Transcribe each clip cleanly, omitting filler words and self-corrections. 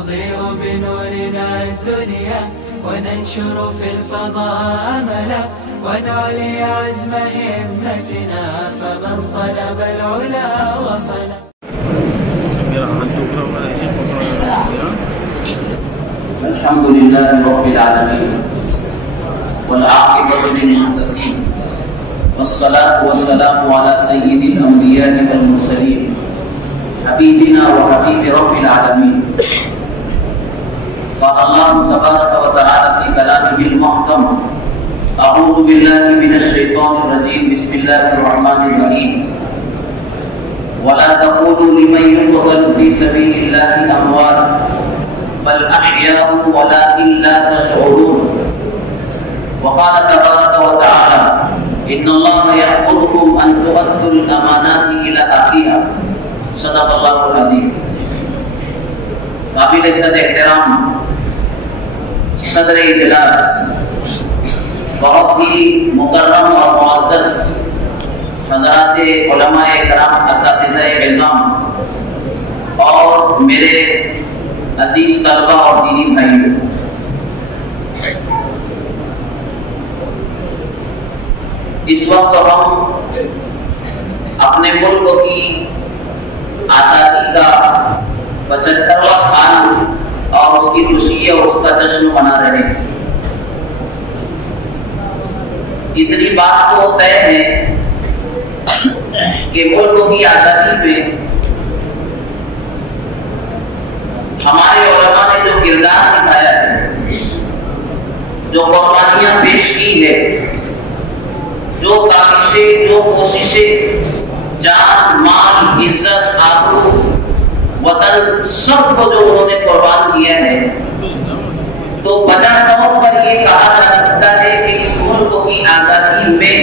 نضيء بنورنا الدنيا وننشر في الفضاء أملا ونعلي عزم همتنا فمن طلب العلا وصل. الحمد لله رب العالمين والعاقبة للمتقين والصلاة والسلام على سيد الأنبياء والمرسلين حبيبنا وحبيب رب العالمين. قال الله تبارك وتعالى في كلامه المحكم: أعوذ بالله من الشيطان الرجيم، بسم الله الرحمن الرحيم. ولا تقولوا لمن يقتل في سبيل الله أموات بل أحياء ولكن لا تشعرون. وقال تبارك وتعالى: إن الله يأمركم أن تؤدوا الأمانات إلى أهلها. صدق الله العظيم. قابل صد احترام صدر اجلاس، بہت ہی مکرم اور معزز حضرات علماء کرام، اساتذہ اعظام اور میرے عزیز طلبہ اور دینی بھائیوں، اس وقت ہم اپنے ملک کی آزادی کا 75واں سال اور اس کی خوشی اور اس کا جشن منا رہے ہیں. اتنی بات تو طے ہے کہ ملک کی آزادی میں ہمارے علماء نے جو کردار نبھایا ہے، جو قربانیاں پیش کی ہے، جو کاوشیں، جو کوششیں، جان، مال، عزت، آبرو، وطن، سب کو جو انہوں نے قربان کیا ہے، تو بجا طور پر یہ کہا جا سکتا ہے کہ اس ملک کی آزادی میں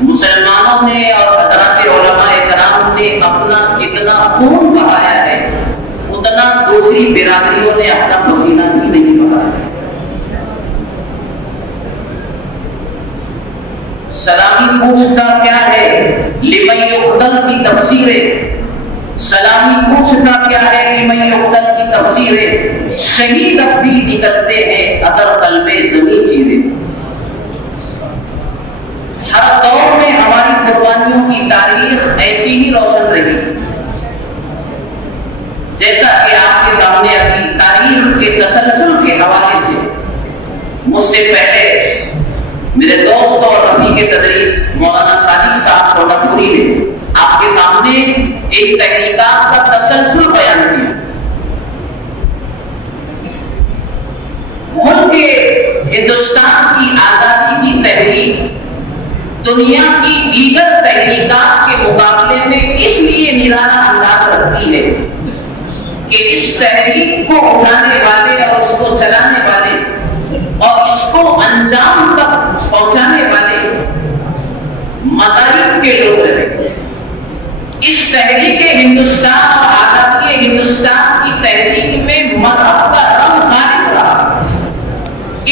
مسلمانوں نے اور حضرات علماء کرام نے اپنا جتنا خون بہایا ہے اتنا دوسری برادریوں نے اپنا پسینہ بھی نہیں بہایا. سلامی پوچھتا کیا ہے لمن یقتل کی تفسیر، سلامی پوچھتا کیا ہے لمن یقتل کی تفسیر، شہید اب بھی نکلتے ہیں اگر قلب زمین چیرے. ہر دور میں ہماری قربانیوں کی تاریخ ایسی ہی روشن رہی، جیسا کہ آپ کے سامنے ابھی تاریخ کے تسلسل کے حوالے سے مجھ سے پہلے میرے دوست اور رفیق تدریس مولانا صادق صاحب کوناپوری نے آپ کے سامنے ایک تحریکات کا تسلسل بیان کیا. ملک ہندوستان کی آزادی کی تحریک دنیا کی دیگر تحریکات کے مقابلے میں اس لیے نرالا انداز رکھتی ہے کہ اس تحریک کو اٹھانے والے اور اس کو چلانے والے اور اس کو انجام تک پہنچانے والے مذاہب کے لوگ رہے. اس تحریک ہندوستان اور آزادی ہندوستان کی تحریک میں مذہب کا رنگ غالب رہا.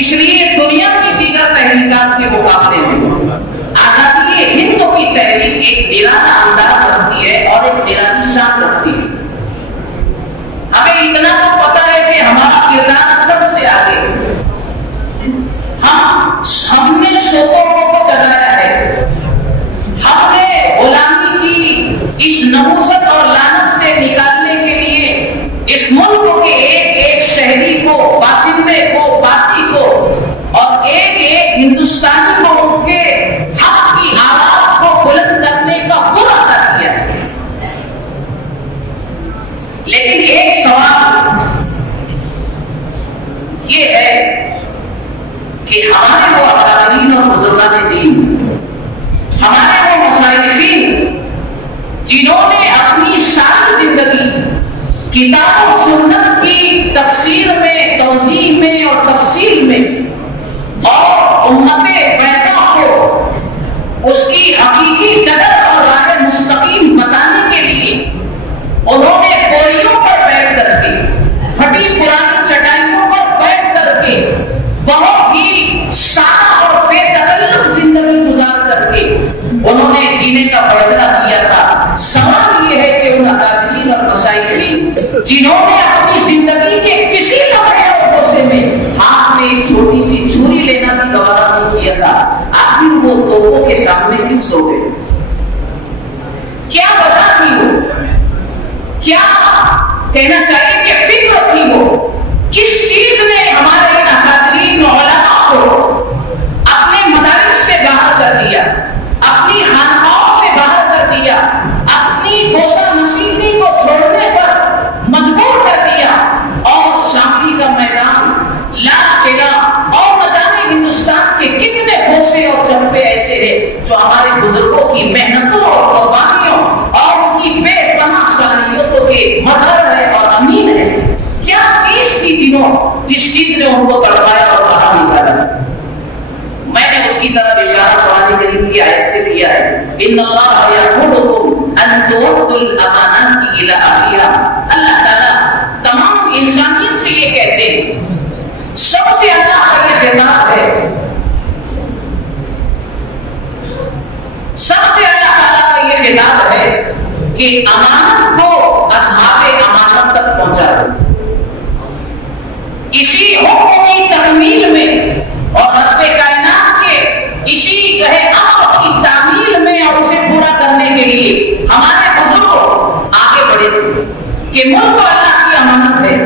اس لیے دنیا کی دیگر تحریکات کے مقابلے میں آزادی ہند کی تحریک ایک نرالا انداز رکھتی ہے اور ایک نرالی شان رکھتی ہے. ہمیں اتنا تو پتا ہے کہ ہمارا کردار سب سے آگے ہے. ہم نے شوقوں کو جگایا ہے، ہم نے غلامی کی اس نحوست اور لعنت سے نکالنے کے لیے اس ملک کے ایک ایک شہری کو، باشندے کو، باسی کو اور ایک ایک ہندوستانی کو ان کے حق کی آواز کو بلند کرنے کا پورا ادا کیا ہے. لیکن ایک سوال یہ ہے کہ ہمارے وہ اکابرین اور بزرگان دین، ہمارے وہ مشائخین جنہوں نے اپنی ساری زندگی کتاب و سنت کی تفسیر میں، توضیح میں اور تفصیل میں اور امت بیضا کو اس کی حقیقی ڈگر اور راہ مستقیم بتانے کے لیے انہوں نے بوریوں پر بیٹھ کر کے، پھٹی پرانی چٹائیوں پر بیٹھ کر کے بہت ہی سادہ اور بے تکلف زندگی گزار کر کے انہوں نے جینے کا فیصلہ کیا تھا. سوال یہ ہے کہ ان اکابرین اور مشائخین جنہوں نے اپنی زندگی توپوں کے سامنے کیوں سو گئے؟ کیا وجہ تھی وہ؟ کیا کہنا چاہیے کہ فکر تھی وہ؟ کس چیز نے ہمارے ان اکابرین علماء کو اپنے مدارس سے باہر کر دیا، اپنی خانقاہوں سے باہر کر دیا، اپنی گوشہ نشینی کو چھوڑنے پر مجبور کر دیا، اور شاملی کا میدان، لال قلعہ اور نہ جانے ہندوستان کے کتنے گوشے اور چپے ایسے ہیں جو ہمارے بزرگوں کی محنتوں اور قربانیوں اور ان کی بے پناہ صلاحیتوں کے مظہر ہے اور امین ہے؟ کیا چیز تھی جس چیز نے ان کو تڑپایا اور باہر نکالا؟ میں نے اس کی طرف اشارہ قرآن کریم کی آیت سے کیا ہے، ان اللہ یأمرکم ان تؤدوا الامانات الی اہلھا۔ اللہ تعالیٰ تمام انسانیت سے یہ کہتے ہیں، سب سے اللہ کا یہ خطاب ہے، سب سے اللہ تعالیٰ کا یہ خطاب ہے کہ امانت کو اصحاب امانت تک پہنچا دو۔ اسی حکم کی تکمیل میں اور رب کائنات کے اسی امر کی تعمیل میں اور اسے پورا کرنے کے لیے ہمارے بزرگ آگے بڑھے تھے کہ ملک اللہ کی امانت ہے،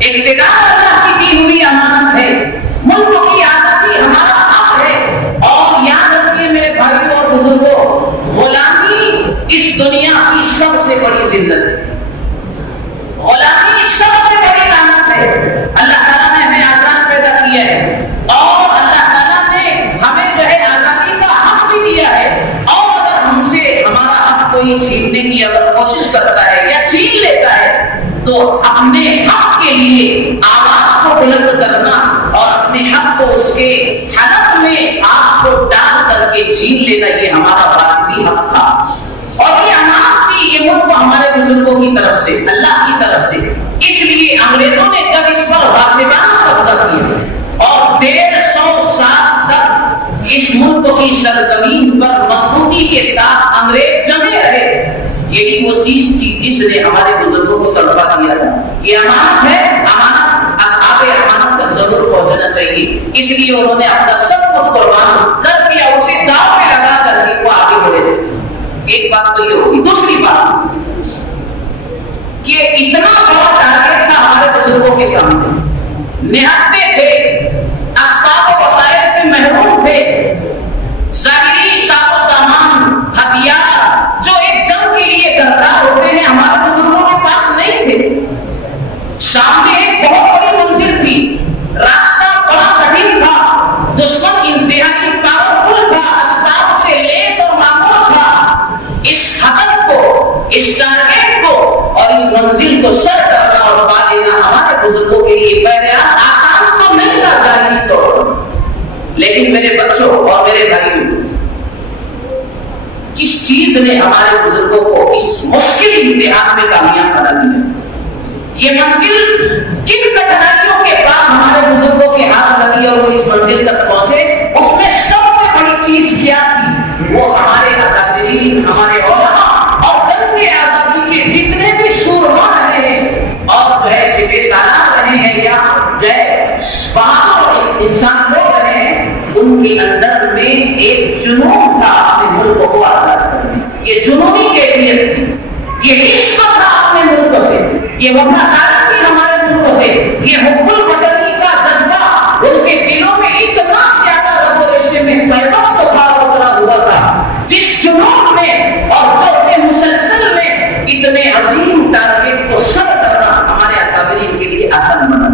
اقتدار اللہ کی دی ہوئی امانت ہے، ملک کی آزادی ہمارا حق ہے، اور یاد رکھیے میرے بھائیوں اور بزرگوں، غلامی اس دنیا کی سب سے بڑی ذلت ہے، غلامی سب سے بڑی لعنت ہے۔ اللہ تعالیٰ نے ہمیں آزاد پیدا کیا ہے، اور اللہ تعالیٰ نے ہمیں آزادی کا حق بھی دیا ہے، اور اگر ہم سے ہمارا حق کوئی چھیننے کی اگر کوشش کرتا ہے یا چھین لیتا ہے تو اپنے حق کے لیے آواز کو بلند کرنا اور اپنے حق کو اس کے حلق میں ہاتھ کو ڈال کر کے چھین لینا یہ ہمارا واجبی حق تھا، اور یہ امانت تھی یہ ملک ہمارے بزرگوں کی طرف سے، اللہ کی طرف سے۔ اس لیے انگریزوں نے جب اس پر غاصبانہ قبضہ کیا اور 150 سال تک اس ملک کی سرزمین پر مضبوطی کے ساتھ انگریز جمے رہے، یہی وہ چیز تھی جس نے ہمارے بزرگوں کو تڑپا دیا تھا۔ یہ امانت ہے، امانت اصحاب امانت تک ضرور پہنچنا چاہیے، اس لیے انہوں نے اپنا سب کچھ قربان کر دیا، اسے داؤ پہ لگا کر کے وہ آگے بڑھے تھے۔ ایک بات تو یہ ہوگی۔ دوسری بات کہ اتنا بڑا ٹارگیٹ تھا ہمارے بزرگوں کے سامنے، نہتے تھے، اسباب و وسائل سے محروم تھے، ظاہری ساز و سامان ہتھیار جو ایک جنگ کے لیے درکار ہوتے ہیں ہمارے بزرگوں کے پاس نہیں تھے۔ سامنے ایک بہت بڑی منزل تھی، راستہ بڑا کٹھن تھا، دشمن انتہائی پاورفل تھا، اسباب سے لیس اور معمول تھا۔ اس ہدف کو، اس ٹارگیٹ کو اور اس منزل کو سر کرنا اور پا لینا ہمارے بزرگوں کے لیے بہرحال آسان تو نہیں تھا ظاہری طور پر، لیکن میرے بچوں اور میرے بھائیوں، کس چیز نے ہمارے بزرگوں کو اس مشکل امتحان میں کامیاب بنا دیا؟ یہ منزل کن کٹھنائیوں کے بعد ہمارے بزرگوں کے ہاتھ لگی اور وہ اس منزل تک پہنچے؟ اس میں سب سے بڑی چیز کیا تھی؟ وہ ہمارے اکابرین، ہمارے علماء اور جنگ آزادی کے جتنے بھی سورما رہے ہیں اور سپہ سالار رہے ہیں یا بہادر انسان لوگ رہے ہیں، ان کے اندر میں ایک جنون تھا اپنے ملک کو آزاد کرنے، یہ جنونی کیفیت تھی، یہ عشق تھا اپنے ملک سے، یہ وفاداری تھی ہمارے ملک سے، یہ حب الوطنی کا جذبہ ان کے دلوں میں اتنا زیادہ رگ و ریشے میں پیوست تھا، اترا ہوا تھا، جس جنون میں اور جو مسلسل میں اتنے عظیم ٹارگیٹ کو سر کرنا ہمارے اکابرین کے لیے آسان بنا۔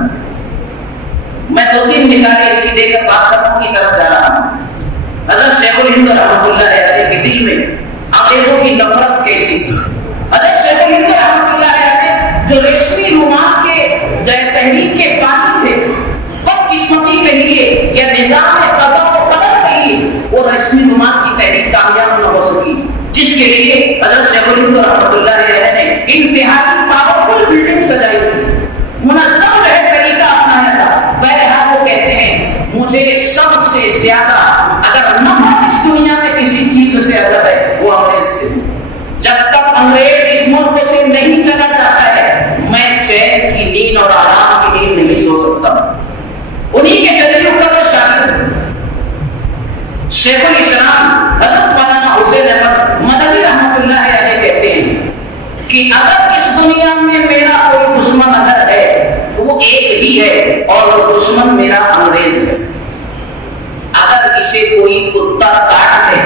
میں 2-3 مثالیں اس کی دے کر بات ختم کی طرف جا رہا ہوں۔ حضرت شیخ الہند رحمۃ اللہ علیہ کے دل میں انگریزوں کی نفرت کیسی تھی؟ حضرت شیخ الہند رحمۃ اللہ علیہ جو ریشمی رومان کے تحریک کے بانی تھے، بدقسمتی کہیے یا نظام قضا و قدر کہیے، وہ ریشمی رومان کی تحریک کامیاب نہ ہو سکی، جس کے لیے حضرت شیخ الہند رحمۃ اللہ علیہ نے انتہائی پاورفل بلڈنگ سجائی تھی، منظم طریقہ اپنایا تھا۔ بہرحال وہ کہتے ہیں مجھے سب سے زیادہ اگر نفرت اس دنیا میں کسی چیز سے اگر ہے وہ انگریز سے، جب تک انگریز اس ملک سے نہیں چلا جاتا ہے میں چین کی نیند اور آرام کی نیند نہیں سو سکتا۔ انہی کے جلیل القدر شاگرد شیخ الاسلام حضرت مولانا حسین احمد مدنی رحمۃ اللہ علیہ کہتے ہیں کہ اگر اس دنیا میں میرا کوئی دشمن اگر ہے وہ ایک ہی ہے اور وہ دشمن میرا انگریز ہے. اگر اسے کوئی کتا کاٹ دے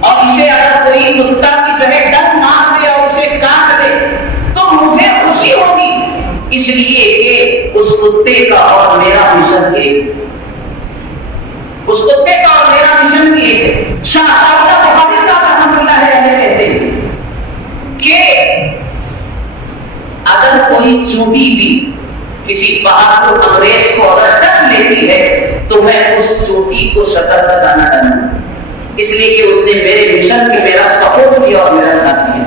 اور اسے اگر کوئی کتا کی جو ہے ڈنک مار دے اور اسے کاٹ دے تو مجھے خوشی ہوگی، اس لیے کہ اس کتے کا اور میرا مشن ایک، اس کتے کا اور میرا مشن بھی ایک ہے. شاہ بخاری صاحب رحمۃ اللہ علیہ کہتے ہیں کہ اگر کوئی چونٹی بھی کسی بہادر انگریز کو اگر ڈس لیتی ہے تو میں اس چونٹی کو شکر کا دانا ڈالوں، اس لیے کہ اس نے میرے مشن کی میرا سپورٹ کیا اور میرا ساتھ دیا.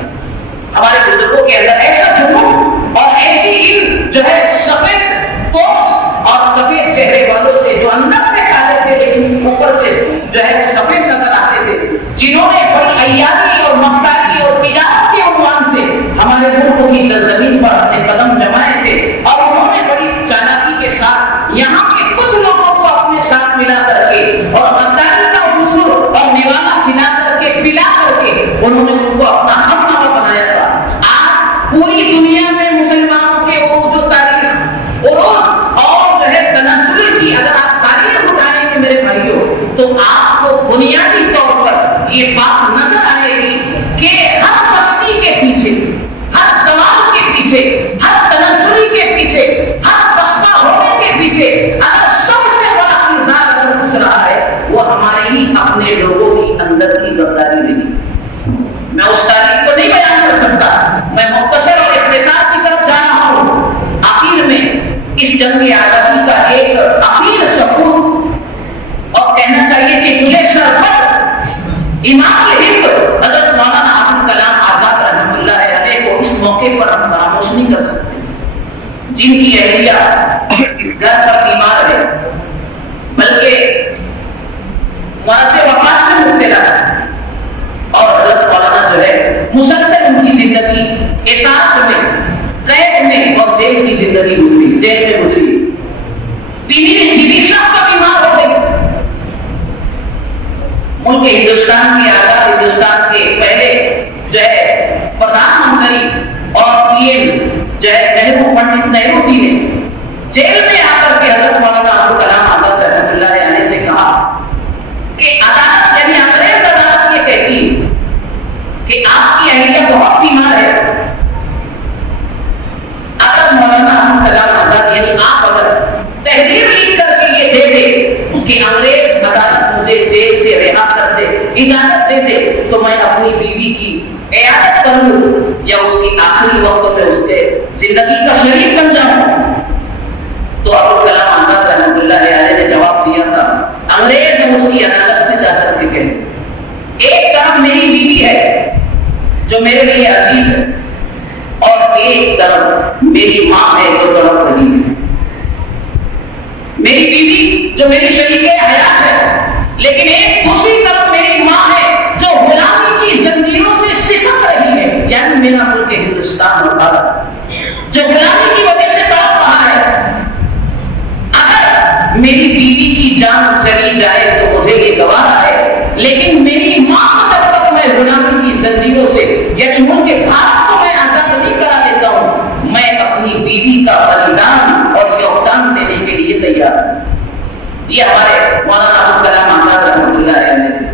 ہمارے بزرگوں کے اندر ایسا جنون اور ایسی علم جو ہے سفید پوش اور سفید چہرے والوں سے جو اندر سے کالے تھے لیکن اوپر سے جو ہے وہ سفید نظر آتے تھے، جنہوں نے بڑی عیاری اور مکاری اور تجارت کے عنوان سے ہمارے ملک کی سرزمین پر اپنے قدم جمائے تھے، اور انہوں نے بڑی چالاکی کے ساتھ یہاں کے کچھ لوگوں کو اپنے ساتھ ملا کر کے اور غداری کا حصول اور نوالا کھلا کر کے پلا کر کے انہوں نے ان کو اپنا ہم نوا بنایا تھا. آج پوری دنیا میں مسلمانوں کے عروج و تاریخ اور جو ہے تناسل کی اگر آپ تاریخ اٹھائیں گے میرے بھائیوں تو آپ کو بنیادی طور پر یہ بات نظر آئے گی کہ ہر مستی کے پیچھے، ہر سوال کے پیچھے، ہر تناسل کے پیچھے، ہر بسپا ہونے کے پیچھے اگر سب سے بڑا کردار اگر کچھ رہا ہے وہ ہمارے ہی اپنے لوگوں کی اندر کی غداری نہیں. میں اس تاریخ کو نہیں بیان کر سکتا، میں مختصر اور اختصار کی طرف جا رہا ہوں. آخر میں اس جنگ آزادی کا ایک آخر سکون اور کہنا چاہیے کہ تجھے سرپد امام ہند حضرت مولانا ابوالکلام کلام آزاد رحمۃ اللہ علیہ کو اس موقع پر ہم فراموش نہیں کر سکتے، جن کی اہلیہ گھر پر بیمار ہے بلکہ مرض وفات میں مبتلا ہے، اور حضرت مولانا جو ہے مسلسل ان کی زندگی احساس میں، قید میں اور جیل کی زندگی گزری، جیل میں گزری. بیوی صاحب کا بیمار ہو گئی. ملک ہندوستان کے آزاد ہندوستان کے پہلے جو ہے پردھان منتری اور پی ایم جو ہے پنڈت نہرو جی نے جیل میں آ کر کے حضرت مولانا ابوالکلام آزاد رحمۃ اللہ علیہ سے کہا کہ عدالت یعنی انگریز عدالت یہ کہتی کہ آپ کی اہلیہ بہت بیمار ہے، اگر مولانا ابوالکلام آزاد یعنی آپ اگر تحریر لکھ کر کے یہ دے دے کہ انگریز عدالت مجھے جیل سے رہا کر دے، اجازت دے دے تو میں اپنی بیوی کی عیادت کر لوں یا اس کی آخری وقت میں اس کے زندگی کا شریک بن جاؤں. تو ابوالکلام آزاد رحمۃ اللہ علیہ نے جواب دیا تھا، انگریز نے اس کی عدالت سے جا کر کے کہے ایک طرف میری بیوی ہے جو میرے لیے عزیز ہے اور ایک طرف میری ماں ہے جو تڑپ رہی ہے. میری بیوی جو میری شریک حیات ہے لیکن ایک دوسری طرف میری ماں ہے جو غلامی کی زنجیروں سے سسک رہی ہے، یعنی میرا ملک ہندوستان اور بھارت جو غلامی کی وجہ سے تڑپ رہا ہے. اگر میری بیوی کی جان چلی جائے تو مجھے یہ گوارا ہے، لیکن میری ماں جب تک میں غلامی کی زنجیروں سے یعنی ملک بھارت کو میں آزاد نہیں کرا دیتا ہوں، میں اپنی بیوی کا بلیدان اور یوگدان دینے کے لیے تیار ہوں. یہ ہمارے مولانا ابوالکلام آزاد رحمۃ اللہ علیہ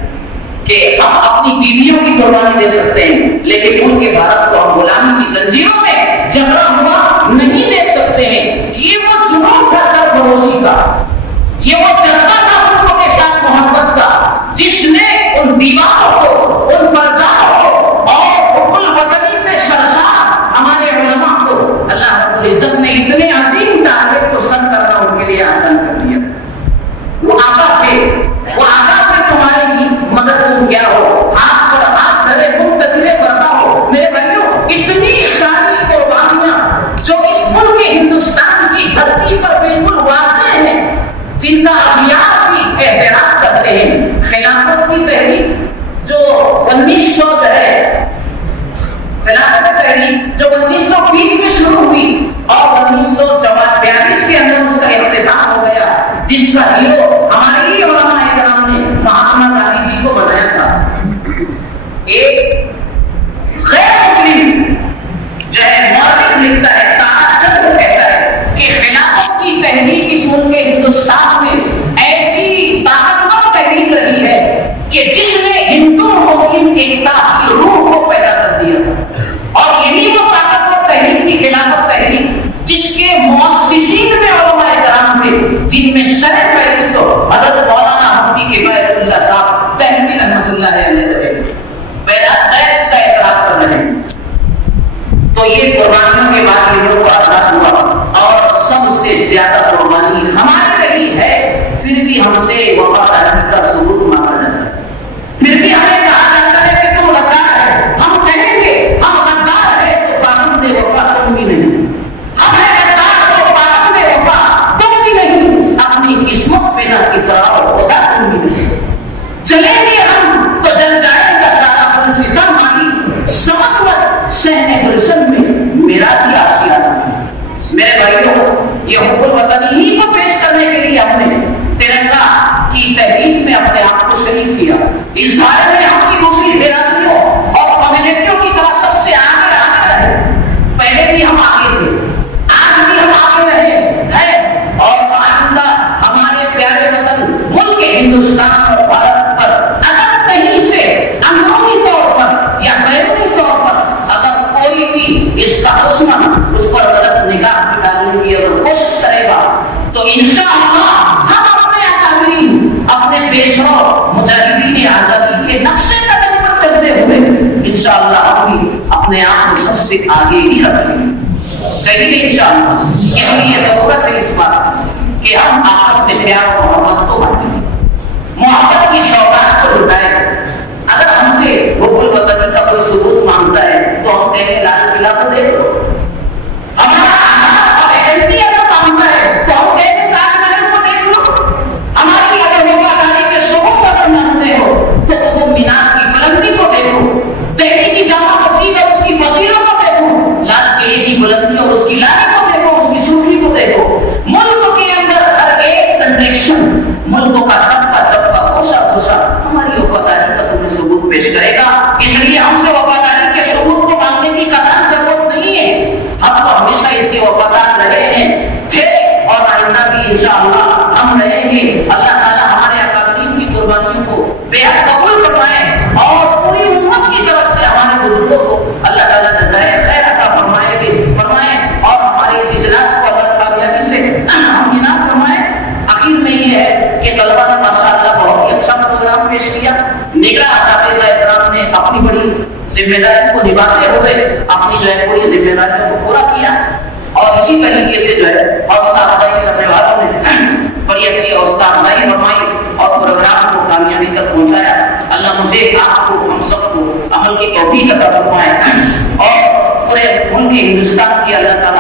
کہ ہم اپنی بیویوں کی قربانی دے سکتے ہیں لیکن ان کے بھارت کو ہم غلامی کی زنجیروں میں جکڑا ہوا نہیں دے سکتے ہیں. یہ وہ جنون تھا سرفروشی کا، یہ وہ جذبہ تھا ملکوں کے ساتھ محبت کا، جس نے ان دیواروں کو، ان فرزانوں کو اور حب الوطنی سے سرشار ہمارے علماء کو اللہ رب العزت نے اتنے عظیم ٹارگٹ کو سر کرنا ان کے لیے آسان کر دیا. وہ آقا تھے، وہ آقا تھے تمہارے کی مگر تم کیا ہو، ہاتھ پر ہاتھ دھرے منتظر فردا ہو. میرے بھائیوں اتنی ساری قربانیاں جو اس ملک ہندوستان کی دھرتی پر بالکل واضح ہیں، جن کا اغیار بھی اعتراف کرتے ہیں. خلافت کی تحریک جو 1900 جو ہے خلافت تحریک جو 1920 میں شروع ہوئی اور 1942 کے اندر اس کا اختتام ہو گیا، جس کا ہیرو ہمارے ہی علماء کرام نے مہاتما جن میں سر فہرست حضرت مولانا مفتی کفایت اللہ صاحب تحویل رحمۃ اللہ علیہ پہلا اس کا اعتراف کر رہے ہیں. تو یہ قربانیوں کے بعد یہ لوگ آزاد ہوا اور سب سے زیادہ قربانی ہماری رہی ہے. پھر بھی ہم سے وفاداری کا ثبوت مانگا جاتا ہے. پھر بھی ہمیں کہا جاتا ہے کہ تم غدار ہے. ہم کہیں گے ہم غدار ہے تو پابند وفا تم بھی نہیں. ہمیں غدار تو پابند وفا تم بھی نہیں. اپنی قسمت پہ نہ اتراؤ خدا تم بھی نہیں. چلیں گے ہم تو جل جائے گا سارا بن ستم مانی. سمجھ مت سہنے گلشن میں میرا بھی آسیانہ. میرے بھائیوں یہ حب الوطن ہی کو پیش کرنے کے لیے ہم نے ترنگا کی تحریک میں اپنے آپ کو شریک کیا. اس بارے میں ہم کی دوسری برادریوں اور کمیونٹیوں کی طرح سب سے آگے رہے. پہلے بھی ہم آگے تھے, آج بھی ہم آگے رہے ہیں اور آئندہ ہمارے پیارے وطن ملک ہندوستان اور بھارت پر اگر کہیں سے اندرونی طور پر یا بیرونی طور پر اگر کوئی بھی اس کا دشمن اس پر غلط نگاہ ڈالنے کی اگر کوشش کرے گا تو انشاءاللہ ہم اپنے اکابرین اپنے پیشرو مجاہدین آزادی کے نقشے قدم پر چلتے ہوئے انشاءاللہ ہم بھی اپنے آپ کو سب سے آگے ہی رکھیں گے. صحیح انشاءاللہ. اس لیے ضرورت ہے اس بات کہ ہم آپس میں پیار و محبت کو بانٹیں, محبت کی سوگات کو لٹائیں. اگر ہم سے حب الوطنی کا کوئی ثبوت مانگتا ہے تو ہم کہیں گے لال قلعہ کو دیکھ لو. ہمارا آزاد اور ایڈنٹی اگر مانگتا ہے تو ہم کہیں گے تاج محل کو دیکھ لو. ہماری اگر وفاداری کے ثبوت اگر مانگتے ہو تو قطب مینار کی بلندی کو دیکھو. دہلی کی جامع مسجد اور اس کی فصیلوں کو دیکھو. لال قلعے کی بلندی اور اس کی لاری کو دیکھو, اس کی صوفی کو دیکھو. ملک کے اندر ہر ایک کنٹریکشن, ملک کا چپا چپا کوشا کوشا ہماری وفاداری کا تمہیں ثبوت پیش کرے گا. اس لیے ہم سے وفاداری کے ثبوت کو مانگنے کی قطعاً ضرورت نہیں ہے. ہم تو ہمیشہ اس کے وفادار رہے ہیں, تھے اور آئندہ بھی انشاءاللہ ہم رہیں گے. اللہ تعالیٰ ہمارے اکابرین کی قربانیوں کو بے حد قبول فرمائے اور پوری امت کی طرف سے ہمارے بزرگوں کو اللہ تعالیٰ جزائے خیر عطا فرمائے اور ہمارے اس اجلاس کو اللہ کامیابی سے ہمکنار فرمائے. آخر میں یہ ہے کہ طلبہ نے ماشاءاللہ بہت ہی اچھا پروگرام پیش کیا. نگراں اساتذہ احترام نے اپنی بڑی ذمہ داری کو نبھاتے ہوئے اپنی جو ہے پوری ذمہ داریوں کو پورا کیا اور اسی طریقے سے جو ہے حوصلہ افزائی کرنے والوں نے بڑی اچھی حوصلہ افزائی فرمائی اور پروگرام کو کامیابی تک پہنچایا. اللہ مجھے آپ کو ہم سب کو عمل کی توفیق عطا فرمائے اور پورے ملک ہندوستان کی اللہ تعالیٰ